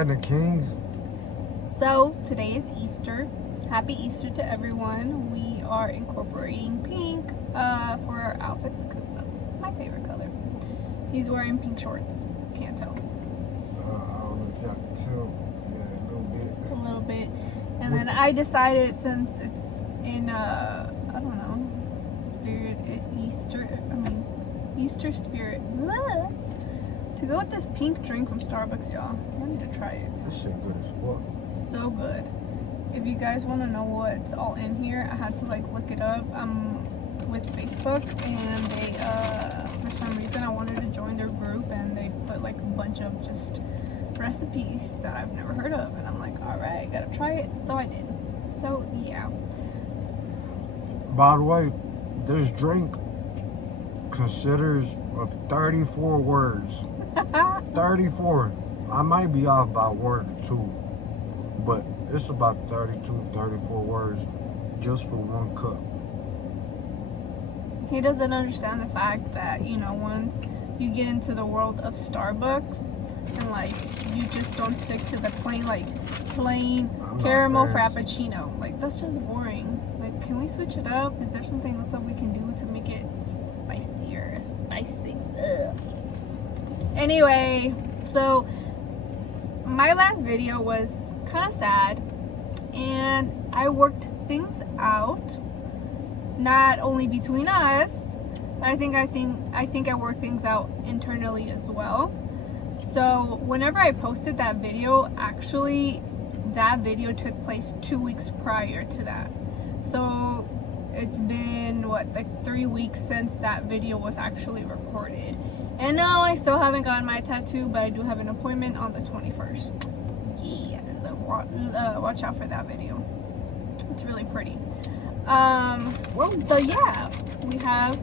happening, Kings? So today is Easter. Happy Easter to everyone. We are incorporating pink for our outfits because that's my favorite color. He's wearing pink shorts. Can't tell. I don't know if y'all can tell. Yeah, a little bit. A little bit. And then I decided, since it's in I don't know, Easter spirit, to go with this pink drink from Starbucks, y'all. I need to try it. This shit good as fuck. So good. If you guys want to know what's all in here, I had to look it up. With Facebook, and they for some reason I wanted to join their group, and they put a bunch of just recipes that I've never heard of, and I'm like, all right, gotta try it. So I did. So yeah. By the way, this drink considers of 34 words. 34. I might be off by a word or two, but it's about 32, 34 words just for one cup. He doesn't understand the fact that, once you get into the world of Starbucks, and you just don't stick to the plain caramel frappuccino. That's just boring. Can we switch it up? Is there something else that we can do to make it spicier? Spicy. Ugh. Anyway, so my last video was kind of sad, and I worked things out, not only between us, but I think I worked things out internally as well. So whenever I posted that video, actually that video took place 2 weeks prior to that. So it's been 3 weeks since that video was actually recorded. And now I still haven't gotten my tattoo, but I do have an appointment on the 21st. Yeah, watch out for that video. It's really pretty. So yeah, we have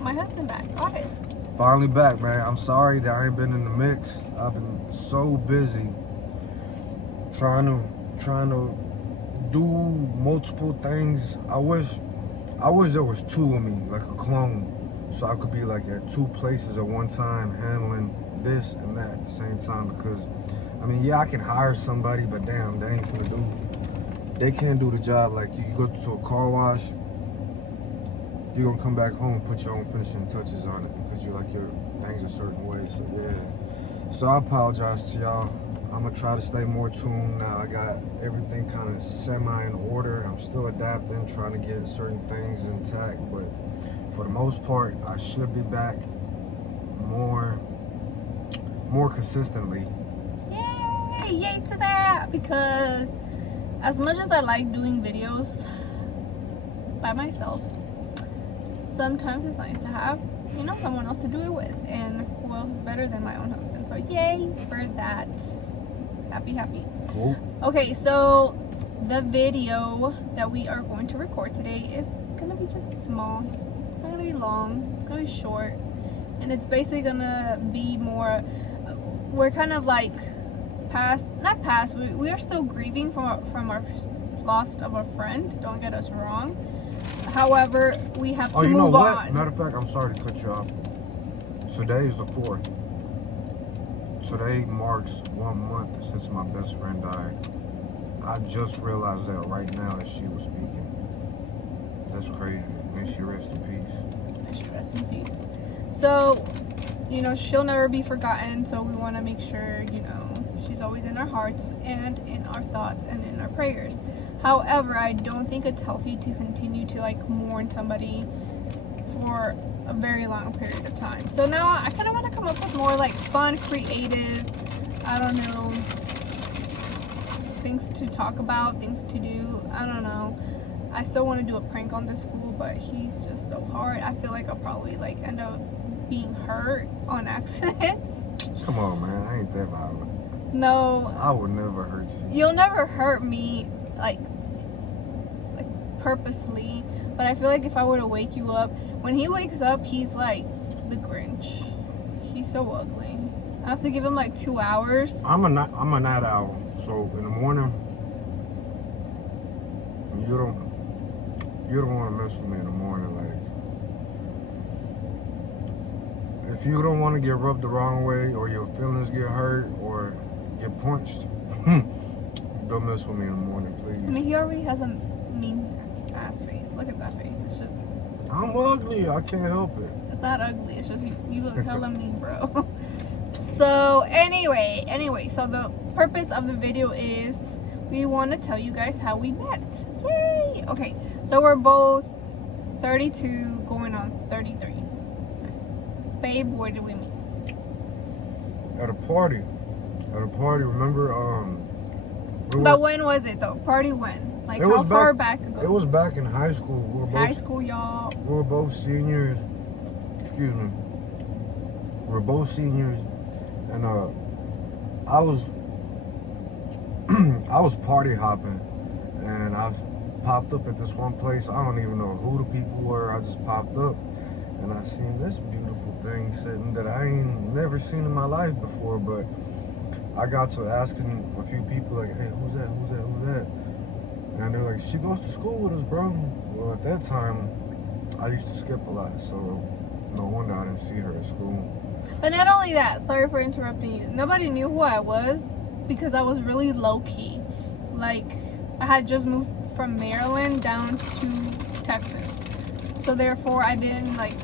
my husband back, August. Finally back, man. I'm sorry that I ain't been in the mix. I've been so busy trying to do multiple things. I wish there was two of me, like a clone, so I could be at two places at one time, handling this and that at the same time. Because I can hire somebody, but damn, they can't do the job like you. You go to a car wash, you're gonna come back home and put your own finishing touches on it because you like your things a certain way. So yeah. So I apologize to y'all. I'm gonna try to stay more tuned now. I got everything kind of semi in order. I'm still adapting, trying to get certain things intact, but for the most part, I should be back more consistently. Yay to that! Because as much as I like doing videos by myself, sometimes it's nice to have, someone else to do it with. And who else is better than my own husband? So yay for that. Happy. Cool. Okay, so the video that we are going to record today is going to be just small. It's not going to be long. It's going to be short. And it's basically going to be more, we're kind of we are still grieving from our loss of a friend. Don't get us wrong. However, we have to move on. Matter of fact, I'm sorry to cut you off. Today is the 4th. Today marks 1 month since my best friend died. I just realized that right now as she was speaking. That's crazy. May she rest in peace. May she rest in peace. So, she'll never be forgotten. So we want to make sure, she's always in our hearts and in our thoughts and in our prayers. However, I don't think it's healthy to continue to mourn somebody for a very long period of time. So now I kind of want to come up with more fun, creative, I don't know, things to talk about, things to do. I don't know. I still want to do a prank on this fool, but he's just so hard. I feel like I'll probably end up being hurt on accident. Come on, man. I ain't that violent. No. I would never hurt you. You'll never hurt me purposely, but I feel like if I were to wake you up, when he wakes up, he's like the Grinch. He's so ugly. I have to give him 2 hours. I'm a night owl, so in the morning you don't want to mess with me in the morning. If you don't want to get rubbed the wrong way, or your feelings get hurt, or get punched. Don't mess with me in the morning, please. I mean, he already has a mean ass face. Look at that face. It's just. I'm ugly. I can't help it. It's not ugly. It's just you look hella mean, bro. So anyway, so the purpose of the video is we want to tell you guys how we met. Yay! Okay, so we're both 32 going on 33. Babe, where did we meet? At a party. Remember? But when was it though? Party when? Like how far back ago? It was back in high school. We were both, high school, y'all. We were both seniors. Excuse me. We were both seniors, and I was party hopping, and I popped up at this one place. I don't even know who the people were. I just popped up, and I seen this beautiful thing sitting that I ain't never seen in my life before. But I got to asking a few people like, "Hey, who's that? Who's that? Who's that?" And they're like, "She goes to school with us, bro." Well, at that time, I used to skip a lot, so no wonder I didn't see her at school. But not only that, sorry for interrupting you. Nobody knew who I was because I was really low key. Like, I had just moved from Maryland down to Texas, so therefore I didn't like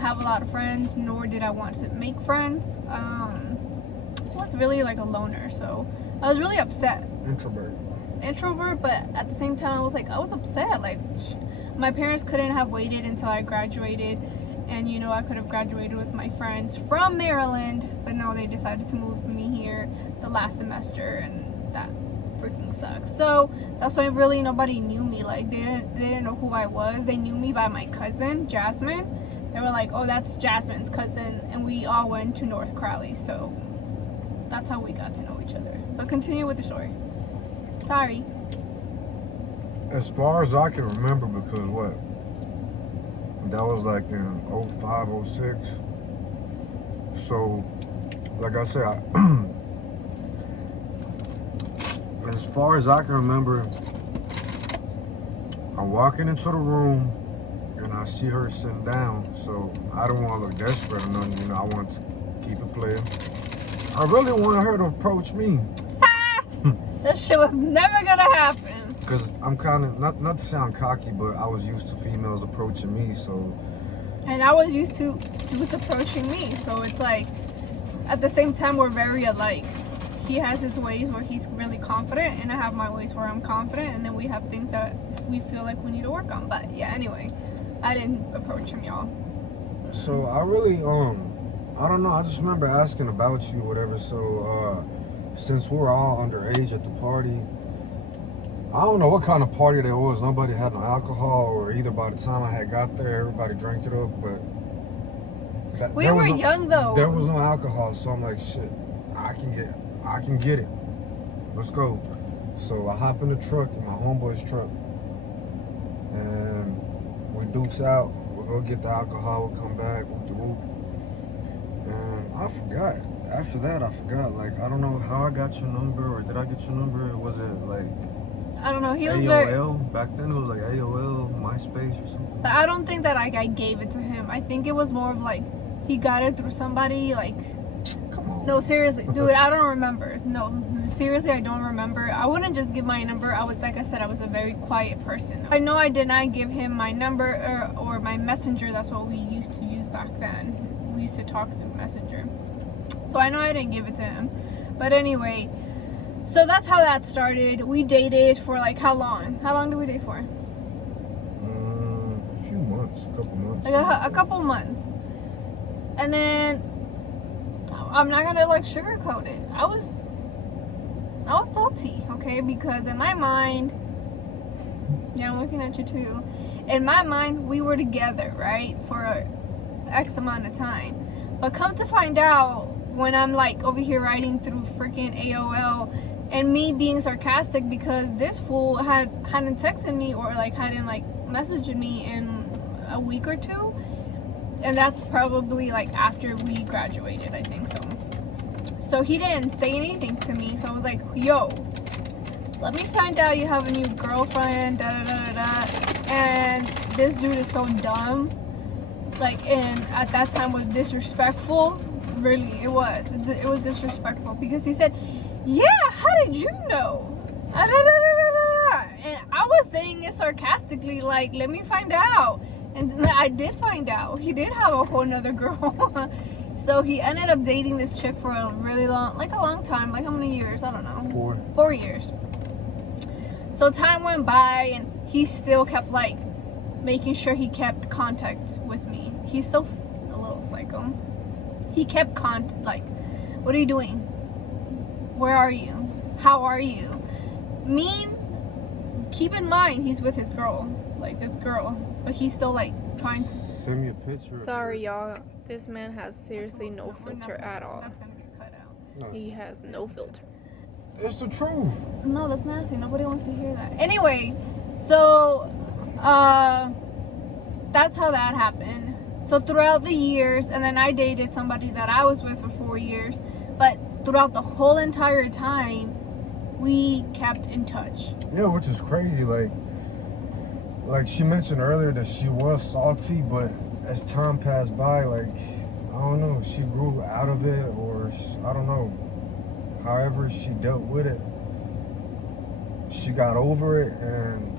have a lot of friends, nor did I want to make friends. I was really like a loner, so I was really upset. Introvert, but at the same time I was upset. Like, my parents couldn't have waited until I graduated, and you know, I could have graduated with my friends from Maryland, but no, they decided to move me here the last semester, and that freaking sucks. So that's why really nobody knew me. Like, they didn't know who I was. They knew me by my cousin Jasmine. They were like, "Oh, that's Jasmine's cousin," and we all went to North Crowley, so that's how we got to know each other. But continue with the story. Sorry. As far as I can remember, because what? That was like in 05, 06. So, like I said, as far as I can remember, I'm walking into the room and I see her sitting down. So I don't want to look desperate or nothing, you know, I want to keep it playing. I really wanted her to approach me. That shit was never gonna happen. Because I'm kind of, not to sound cocky, but I was used to females approaching me, so. And I was used to dudes approaching me, so it's like, at the same time, we're very alike. He has his ways where he's really confident, and I have my ways where I'm confident, and then we have things that we feel like we need to work on. But yeah, anyway, I didn't approach him, y'all. So I really, I don't know, I just remember asking about you, whatever, so, since we were all underage at the party, I don't know what kind of party there was. Nobody had no alcohol, or either by the time I had got there, everybody drank it up, but we were young though. There was no alcohol, so I'm like, shit, I can get it. Let's go. So I hop in the truck, in my homeboy's truck, and we dukes out. We'll go get the alcohol, we'll come back, whoop-de-whoop. And I forgot. After that, I forgot. Like, I don't know how I got your number, or did I get your number? Was it like I don't know. He was AOL? Back then it was like AOL, MySpace or something. But I don't think that I gave it to him. I think it was more of like he got it through somebody. Like, come on. No, seriously, dude, I don't remember. No, seriously, I don't remember. I wouldn't just give my number. I was, like I said, I was a very quiet person. I know I did not give him my number or my messenger. That's what we used to use back then. We used to talk through messenger. So I know I didn't give it to him. But anyway, so that's how that started. We dated for like how long? How long did we date for? A few months, a couple months. Like a couple months. And then I'm not gonna like sugarcoat it. I was salty, okay? Because in my mind, yeah, I'm looking at you too. In my mind, we were together, right? For X amount of time. But come to find out, when I'm like over here writing through freaking AOL and me being sarcastic because this fool hadn't texted me or like hadn't like messaged me in a week or two, and that's probably like after we graduated, I think so. So he didn't say anything to me, so I was like, yo, let me find out you have a new girlfriend, da da da da da. And this dude is so dumb, like, and at that time was disrespectful, Really, it was. It was disrespectful because he said, "Yeah, how did you know?" And I was saying it sarcastically, like, "Let me find out." And I did find out. He did have a whole nother girl. So he ended up dating this chick for a really long, like a long time. Like how many years? I don't know. 4 years. So time went by and he still kept like making sure he kept contact with me. He's so a little psycho. He kept like, what are you doing? Where are you? How are you? Keep in mind he's with his girl, like this girl, but he's still like trying to send me a picture. Sorry y'all, this man has seriously no filter at all. No. He has no filter. It's the truth. No, that's nasty. Nobody wants to hear that. Anyway, so that's how that happened. So throughout the years, and then I dated somebody that I was with for 4 years, but throughout the whole entire time, we kept in touch. Yeah, which is crazy. Like she mentioned earlier that she was salty, but as time passed by, like, I don't know, she grew out of it, or I don't know. However she dealt with it, she got over it and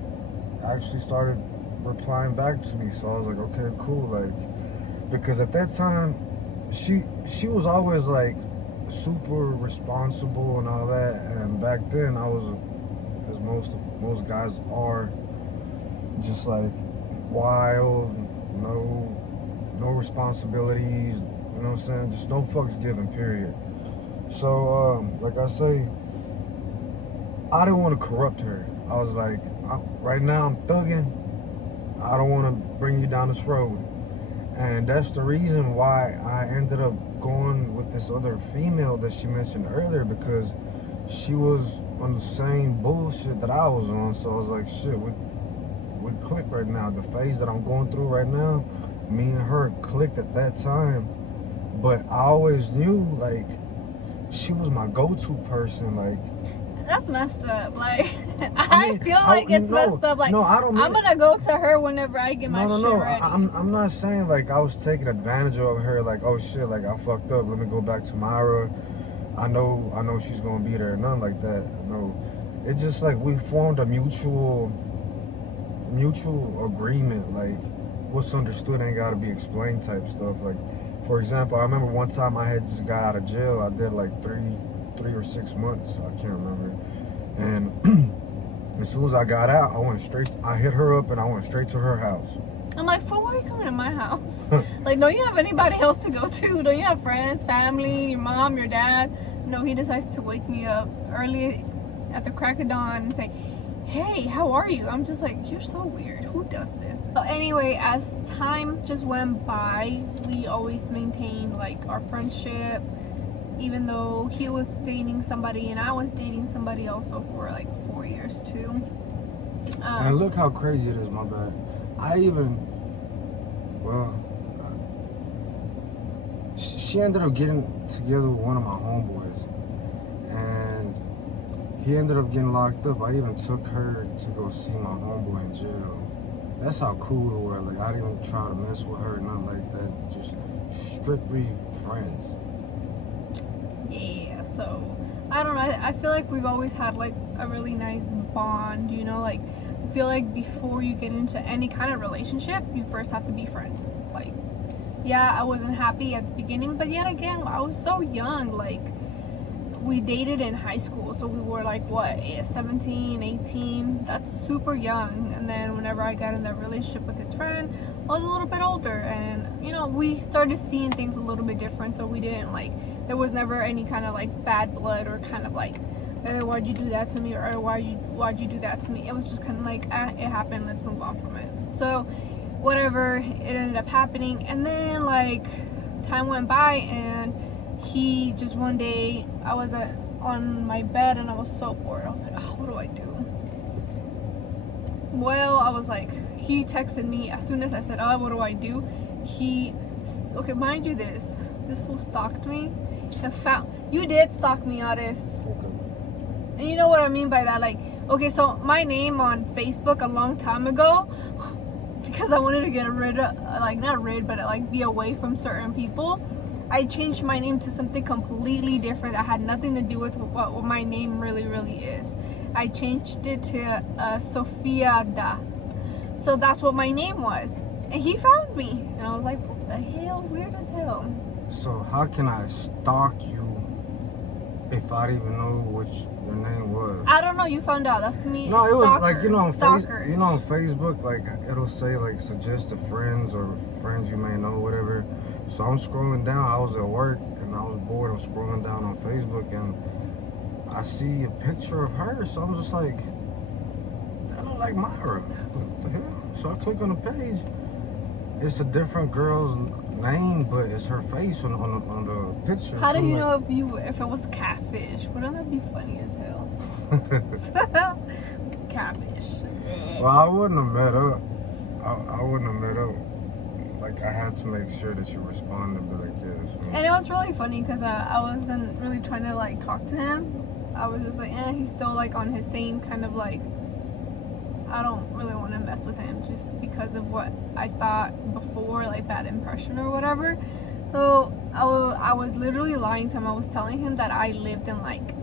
actually started replying back to me. So I was like, okay, cool. Like, because at that time, she was always like super responsible and all that. And back then, I was, as most guys are, just like wild, no responsibilities. You know what I'm saying? Just no fucks given. Period. So, like I say, I didn't want to corrupt her. I was like, right now I'm thugging. I don't want to bring you down this road. And that's the reason why I ended up going with this other female that she mentioned earlier, because she was on the same bullshit that I was on. So I was like, shit, we click right now. The phase that I'm going through right now, me and her clicked at that time. But I always knew, like, she was my go-to person. Like, that's messed up. Like, I feel like it's messed up. Like, no, I don't. I'm gonna go to her whenever I get my shit ready. I'm not saying like I was taking advantage of her. Like, oh shit, like I fucked up. Let me go back to Myra. I know she's gonna be there. Nothing like that. No, it's just like we formed a mutual agreement. Like, what's understood ain't gotta be explained type stuff. Like, for example, I remember one time I had just got out of jail. I did like 3 or 6 months. I can't remember. And as soon as I got out, I hit her up and I went straight to her house. I'm like, fool, why are you coming to my house? Like, don't you have anybody else to go to? Don't you have friends, family, your mom, your dad? No, he decides to wake me up early at the crack of dawn and say, hey, how are you? I'm just like, you're so weird. Who does this? But anyway, as time just went by, we always maintained like our friendship, even though he was dating somebody and I was dating somebody also for like 4 years too. And look how crazy it is, my bad. She ended up getting together with one of my homeboys, and he ended up getting locked up. I even took her to go see my homeboy in jail. That's how cool we were. Like, I didn't even try to mess with her, nothing like that. Just strictly friends. Yeah, so I don't know. I feel like we've always had like a really nice bond, you know, like I feel like before you get into any kind of relationship, you first have to be friends. Like, yeah, I wasn't happy at the beginning, but yet again, I was so young. Like, we dated in high school, so we were like, what, 17, 18? That's super young. And then whenever I got in that relationship with his friend, I was a little bit older, and you know, we started seeing things a little bit different. So we didn't like, there was never any kind of like bad blood or kind of like, why'd you do that to me, or why'd you do that to me? It was just kind of like, it happened, let's move on from it. So whatever, it ended up happening. And then like time went by, and he just one day, I was on my bed and I was so bored. I was like, oh, what do I do? Well, I was like, he texted me as soon as I said, oh, what do I do? Okay, mind you, this fool stalked me. You did stalk me, Otis. Okay. And you know what I mean by that? Like, okay, so my name on Facebook a long time ago, because I wanted to get rid of, like, not rid, but like be away from certain people, I changed my name to something completely different that had nothing to do with what my name really is. I changed it to Sophia Da. So that's what my name was. And he found me. And I was like, what the hell? Weird as hell. So how can I stalk you if I didn't even know what your name was? I don't know. You found out. That's to me. No, it was stalker, like, on stalker. on Facebook, like it'll say like suggested friends or friends you may know, whatever. So I'm scrolling down. I was at work and I was bored. I'm scrolling down on Facebook and I see a picture of her. So I'm just like, that look like Myra. What the hell? So I click on the page. It's a different girl's name, but it's her face on the picture. How so do you like, know if it was catfish? Wouldn't that be funny as hell? Catfish. Well, I wouldn't have met up. I wouldn't have met up. Like, I had to make sure that you responded, but I guess. And it was really funny because I wasn't really trying to like talk to him. I was just like, he's still like on his same kind of like, I don't really want to mess with him just because of what I thought before, like bad impression or whatever. So I was literally lying to him. I was telling him that I lived in like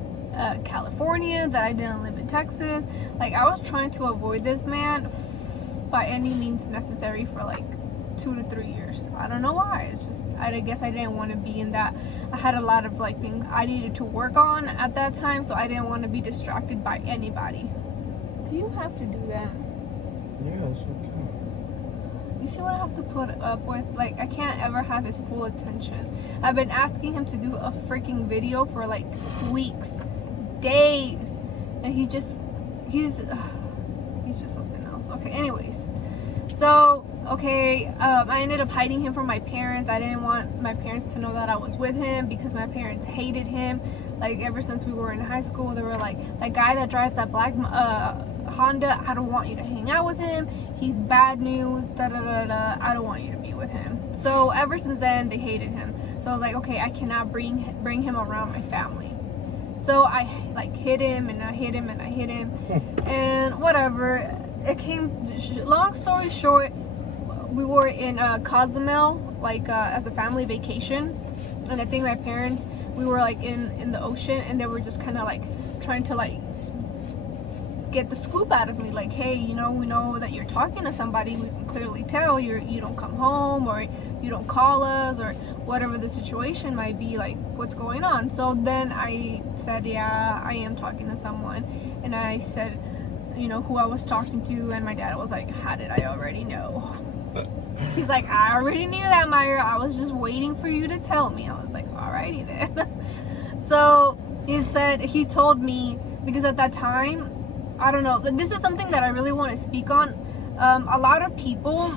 California, that I didn't live in Texas. Like, I was trying to avoid this man by any means necessary for like 2 to 3 years. I don't know why. It's just, I guess I didn't want to be in that. I had a lot of like things I needed to work on at that time, so I didn't want to be distracted by anybody. Do you have to do that? Yeah, it's okay. You see what I have to put up with? Like, I can't ever have his full attention. I've been asking him to do a freaking video for like weeks, days, and he's just something else. Okay, anyways. So, okay, I ended up hiding him from my parents. I didn't want my parents to know that I was with him because my parents hated him. Like, ever since we were in high school, they were like, that guy that drives that black Honda, I don't want you to hang out with him. He's bad news, I don't want you to be with him. So ever since then, they hated him. So I was like, okay, I cannot bring him around my family. So I like hid him and I hid him and I hid him and whatever. It came, long story short, we were in Cozumel, like as a family vacation. And I think my parents, we were like in the ocean, and they were just kind of like trying to like get the scoop out of me, like, hey, we know that you're talking to somebody. We can clearly tell you don't come home, or you don't call us, or whatever the situation might be, like, what's going on. So then I said, yeah, I am talking to someone, and I said, who I was talking to, and my dad was like, how did I already know? He's like, I already knew that, Myra. I was just waiting for you to tell me. I was like, alrighty then. So he told me, because at that time, I don't know, this is something that I really want to speak on. A lot of people,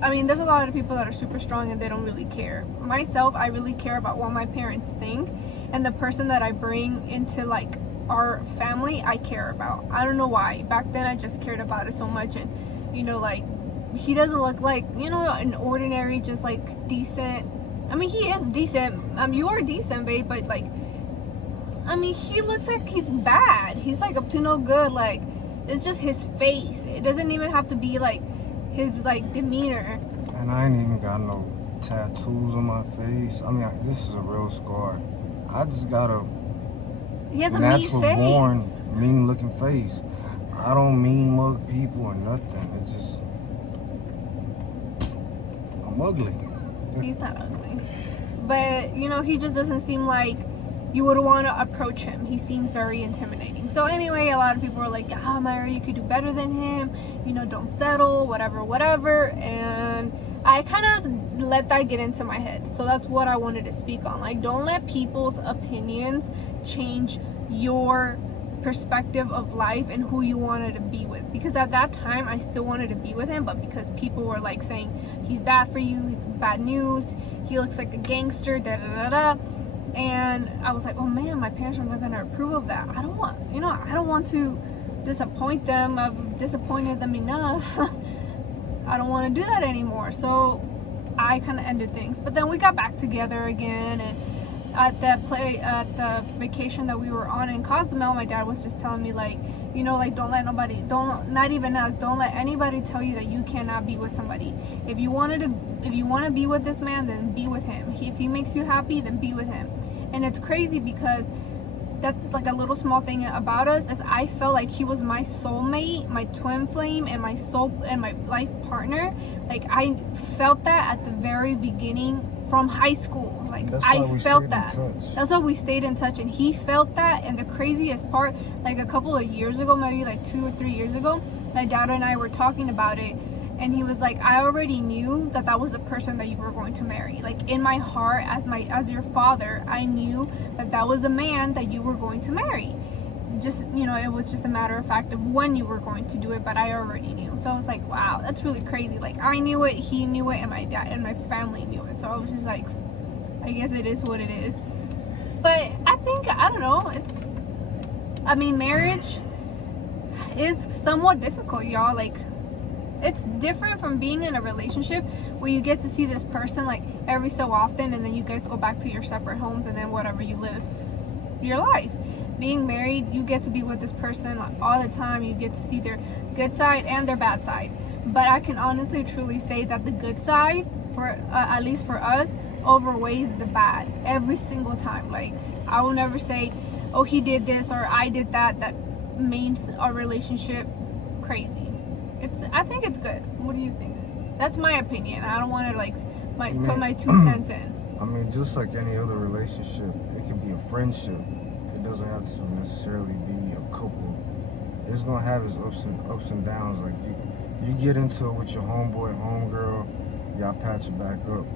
there's a lot of people that are super strong and they don't really care. Myself, I really care about what my parents think, and the person that I bring into like our family, I care about. I don't know why. Back then I just cared about it so much, and like, he doesn't look like, an ordinary, just like decent. He is decent. You are decent, babe, but like, he looks like he's bad. He's like up to no good. Like, it's just his face. It doesn't even have to be like his like demeanor. And I ain't even got no tattoos on my face. This is a real scar. I just got a He has a natural mean face. born mean looking face. I don't mean mug people or nothing. It's just, I'm ugly. He's not ugly, but he just doesn't seem like you would want to approach him. He seems very intimidating. So anyway, a lot of people are like, Myra, you could do better than him, don't settle, whatever. And I kind of let that get into my head. So that's what I wanted to speak on. Like, don't let people's opinions change your perspective of life and who you wanted to be with. Because at that time, I still wanted to be with him, but because people were like saying, he's bad for you, he's bad news, he looks like a gangster, and I was like, oh man, my parents are not going to approve of that. I don't want to disappoint them. I've disappointed them enough. I don't want to do that anymore. So I kind of ended things. But then we got back together again, and at the vacation that we were on in Cozumel, my dad was just telling me, like, you know, like, don't let anybody tell you that you cannot be with somebody. If you want to be with this man, then be with him. If he makes you happy, then be with him. And it's crazy because that's like a little small thing about us, is I felt like he was my soulmate, my twin flame, and my life partner. Like, I felt that at the very beginning from high school. Like, I felt that. That's why we stayed in touch, and he felt that. And the craziest part, like a couple of years ago, maybe like 2 or 3 years ago, my dad and I were talking about it, and he was like, I already knew that was the person that you were going to marry. Like, in my heart, as your father, I knew that was the man that you were going to marry. Just, you know, it was just a matter of fact of when you were going to do it, but I already knew. So I was like, wow, that's really crazy. Like, I knew it, he knew it, and my dad and my family knew it. So I was just like, I guess it is what it is. But I think, I don't know, marriage is somewhat difficult, y'all. Like, it's different from being in a relationship where you get to see this person like every so often, and then you guys go back to your separate homes, and then whatever, you live your life. Being married, you get to be with this person like all the time. You get to see their good side and their bad side. But I can honestly truly say that the good side, for at least for us, overweighs the bad every single time. Like, I will never say, oh, he did this or I did that made our relationship crazy. I think it's good. What do you think? That's my opinion. I don't want to put my 2 cents in. I mean, just like any other relationship, it can be a friendship. It doesn't have to necessarily be a couple. It's gonna have its ups and downs. Like, you get into it with your homeboy, homegirl, y'all patch it back up.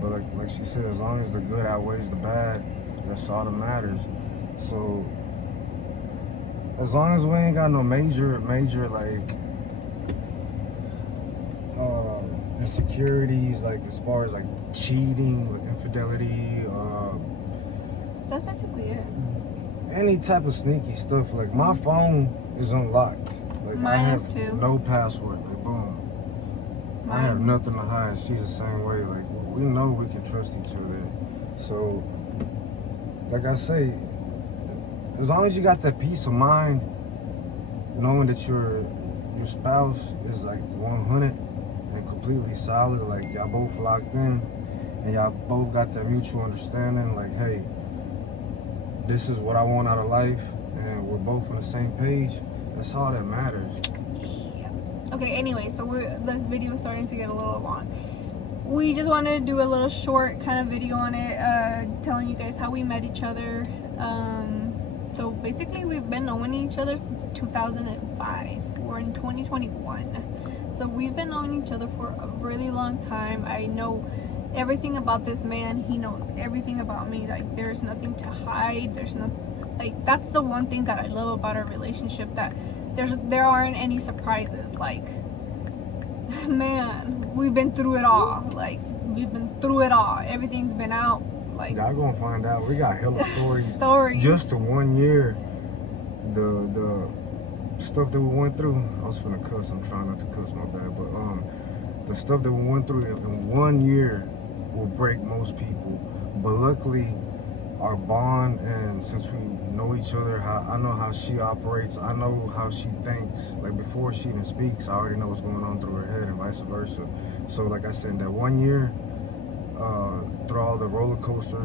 But like she said, as long as the good outweighs the bad, that's all that matters. So as long as we ain't got no major like insecurities, like as far as like cheating, like infidelity, that's basically it. Any type of sneaky stuff. Like, my phone is unlocked. Like, Mine I have is too. no password. Like, boom. I have nothing to hide. She's the same way. Like, we know we can trust each other. So, like I say, as long as you got that peace of mind, knowing that your spouse is like 100 and completely solid, like y'all both locked in, and y'all both got that mutual understanding, like, hey, this is what I want out of life, and we're both on the same page, that's all that matters. Okay, anyway, so this video is starting to get a little long. We just wanted to do a little short kind of video on it, telling you guys how we met each other. So basically, we've been knowing each other since 2005. We're in 2021. So we've been knowing each other for a really long time. I know everything about this man. He knows everything about me. Like, there's nothing to hide. There's no, like, that's the one thing that I love about our relationship, that there aren't any surprises. Like, man, we've been through it all. Like, we've been through it all. Everything's been out. Like, y'all gonna find out. We got hella stories. Just the 1 year, the stuff that we went through. I was finna cuss. I'm trying not to cuss, my bad. But the stuff that we went through in 1 year will break most people. But luckily, our bond, and since we know each other, I know how she operates, I know how she thinks. Like, before she even speaks, I already know what's going on through her head, and vice versa. So like I said, that 1 year, through all the roller coaster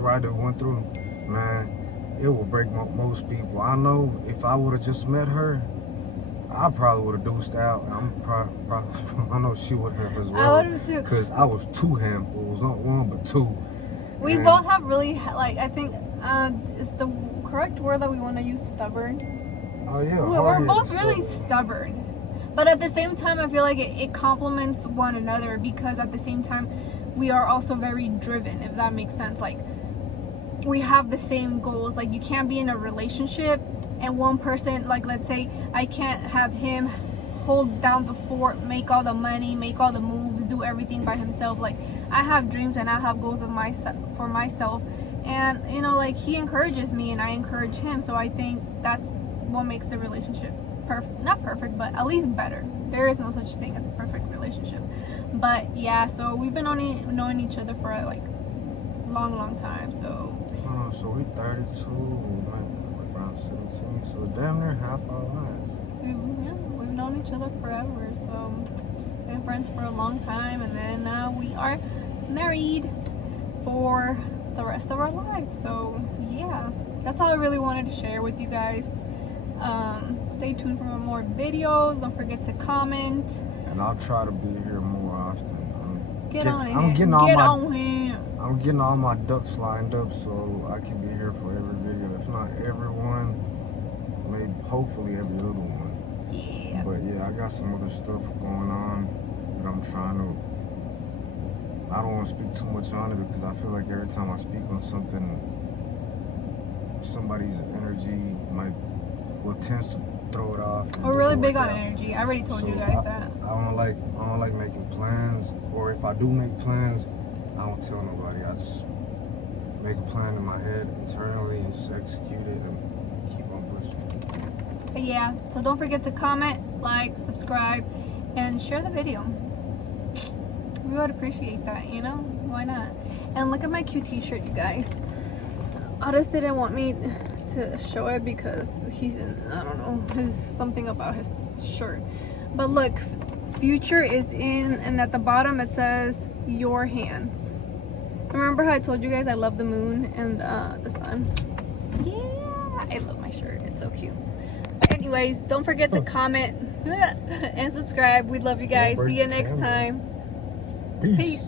ride that we went through, man, it will break most people. I know if I would have just met her, I probably would have deuced out. I know she would have as well. I would have too. Because I was too handful. It was not one, but two. We both have really, like, I think, is the correct word that we want to use stubborn? Oh, yeah. We're both really stubborn. But at the same time, I feel like it complements one another, because at the same time, we are also very driven, if that makes sense. Like, we have the same goals. Like, you can't be in a relationship and one person, like, let's say I can't have him hold down the fort, make all the money, make all the moves, do everything by himself. Like, I have dreams and I have goals of for myself, and, you know, like, he encourages me and I encourage him. So I think that's what makes the relationship not perfect, but at least better. There is no such thing as a perfect relationship. But yeah, so we've been knowing each other for like long time. So So we 32, like around 17, so damn near half our lives. we've known each other forever. So been friends for a long time, and then now we are married for the rest of our lives. So yeah, that's all I really wanted to share with you guys. Stay tuned for more videos. Don't forget to comment. And I'll try to be here more often. I'm getting all my ducks lined up so I can be here for every video. If not every one, maybe hopefully every other one. Yeah. But yeah, I got some other stuff going on that I'm trying to. I don't want to speak too much on it because I feel like every time I speak on something, somebody's energy tends to throw it off. We're really big on energy. I already told you guys that. I don't like making plans, or if I do make plans, I don't tell nobody. I just make a plan in my head internally and just execute it and keep on pushing. But yeah, so don't forget to comment, like, subscribe, and share the video. We would appreciate that, you know? Why not? And look at my cute t-shirt, you guys. Otis didn't want me to show it because he's in, I don't know, there's something about his shirt. But look, future is in, and at the bottom it says your hands. Remember how I told you guys I love the moon and the sun? Yeah, I love my shirt. It's so cute. Anyways, don't forget to comment and subscribe. We love you guys. See you next time. Peace. Peace.